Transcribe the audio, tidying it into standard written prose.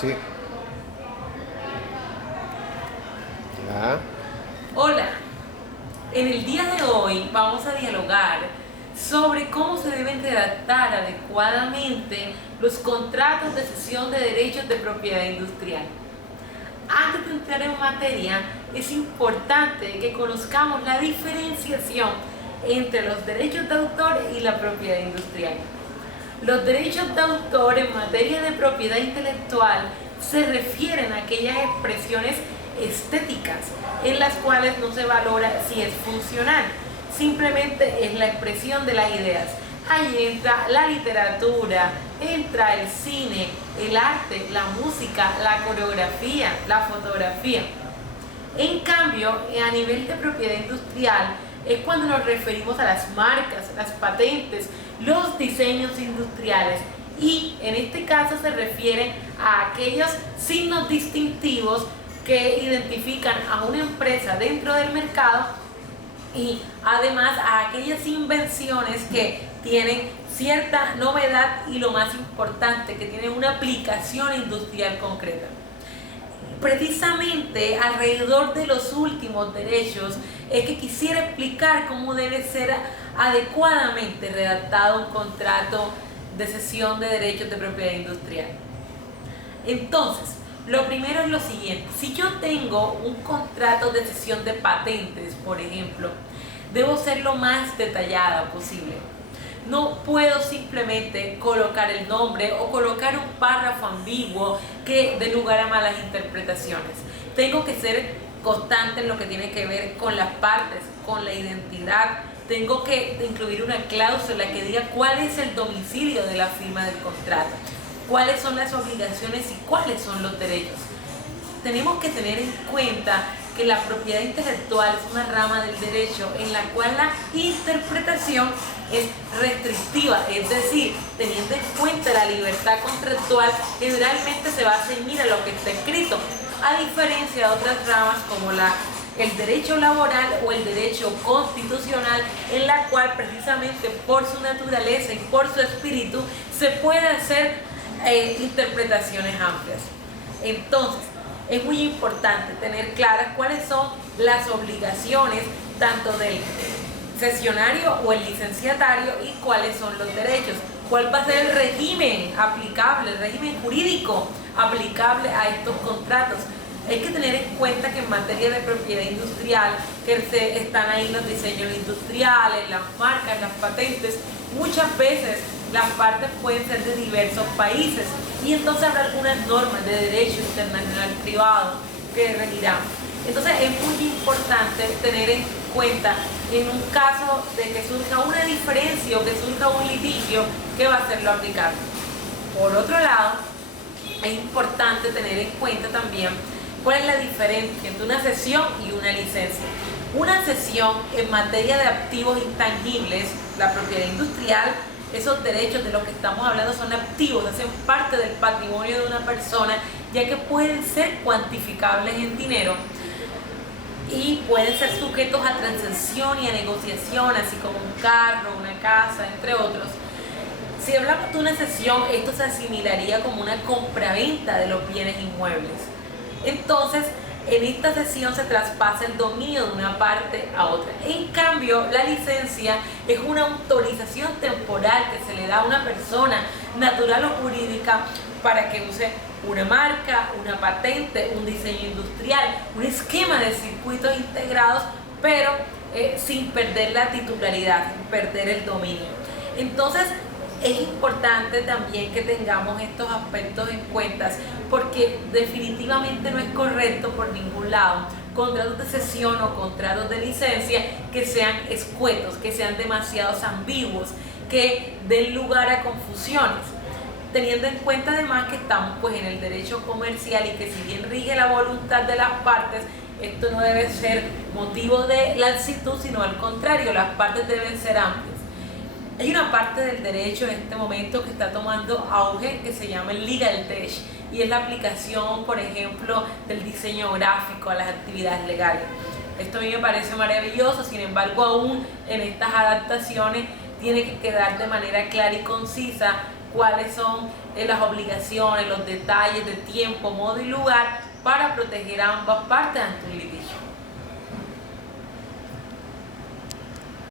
Sí. Ya. Hola, en el día de hoy vamos a dialogar sobre cómo se deben redactar adecuadamente los contratos de cesión de derechos de propiedad industrial. Antes de entrar en materia, es importante que conozcamos la diferenciación entre los derechos de autor y la propiedad industrial. Los derechos de autor en materia de propiedad intelectual se refieren a aquellas expresiones estéticas en las cuales no se valora si es funcional, simplemente es la expresión de las ideas. Ahí entra la literatura, entra el cine, el arte, la música, la coreografía, la fotografía. En cambio, a nivel de propiedad industrial, es cuando nos referimos a las marcas, las patentes, los diseños industriales, y en este caso se refiere a aquellos signos distintivos que identifican a una empresa dentro del mercado y además a aquellas invenciones que tienen cierta novedad y, lo más importante, que tienen una aplicación industrial concreta. Precisamente alrededor de los últimos derechos es que quisiera explicar cómo debe ser adecuadamente redactado un contrato de cesión de derechos de propiedad industrial. Entonces, lo primero es lo siguiente: si yo tengo un contrato de cesión de patentes, por ejemplo, debo ser lo más detallada posible. No puedo simplemente colocar el nombre o colocar un párrafo ambiguo que dé lugar a malas interpretaciones. Tengo que ser constante en lo que tiene que ver con las partes, con la identidad. Tengo que incluir una cláusula que diga cuál es el domicilio de la firma del contrato, cuáles son las obligaciones y cuáles son los derechos. Tenemos que tener en cuenta que la propiedad intelectual es una rama del derecho en la cual la interpretación es restrictiva, es decir, teniendo en cuenta la libertad contractual, generalmente se va a ceñir a lo que está escrito, a diferencia de otras ramas como el derecho laboral o el derecho constitucional, en la cual precisamente por su naturaleza y por su espíritu se puede hacer interpretaciones amplias. Entonces, es muy importante tener claras cuáles son las obligaciones tanto del cesionario o el licenciatario y cuáles son los derechos, cuál va a ser el régimen aplicable, el régimen jurídico aplicable a estos contratos. Hay que tener en cuenta que en materia de propiedad industrial, que están ahí los diseños industriales, las marcas, las patentes, muchas veces las partes pueden ser de diversos países y entonces habrá algunas normas de derecho internacional privado que regirán. Entonces es muy importante tener en cuenta, en un caso de que surja una diferencia o que surja un litigio, qué va a ser lo aplicable. Por otro lado, es importante tener en cuenta también cuál es la diferencia entre una cesión y una licencia. Una cesión en materia de activos intangibles, la propiedad industrial, esos derechos de los que estamos hablando son activos, hacen parte del patrimonio de una persona, ya que pueden ser cuantificables en dinero y pueden ser sujetos a transacción y a negociación, así como un carro, una casa, entre otros. Si hablamos de una cesión, esto se asimilaría como una compraventa de los bienes inmuebles. Entonces, en esta cesión se traspasa el dominio de una parte a otra. En cambio, la licencia es una autorización temporal que se le da a una persona, natural o jurídica, para que use una marca, una patente, un diseño industrial, un esquema de circuitos integrados, pero sin perder la titularidad, sin perder el dominio. Entonces, es importante también que tengamos estos aspectos en cuenta, porque definitivamente no es correcto por ningún lado contratos de cesión o contratos de licencia que sean escuetos, que sean demasiado ambiguos, que den lugar a confusiones, teniendo en cuenta además que estamos pues en el derecho comercial y que si bien rige la voluntad de las partes, esto no debe ser motivo de laxitud, sino al contrario, las partes deben ser amplias. Hay una parte del derecho en este momento que está tomando auge que se llama el Legal Tech y es la aplicación, por ejemplo, del diseño gráfico a las actividades legales. Esto a mí me parece maravilloso, sin embargo, aún en estas adaptaciones tiene que quedar de manera clara y concisa cuáles son las obligaciones, los detalles de tiempo, modo y lugar para proteger a ambas partes ante un litigio.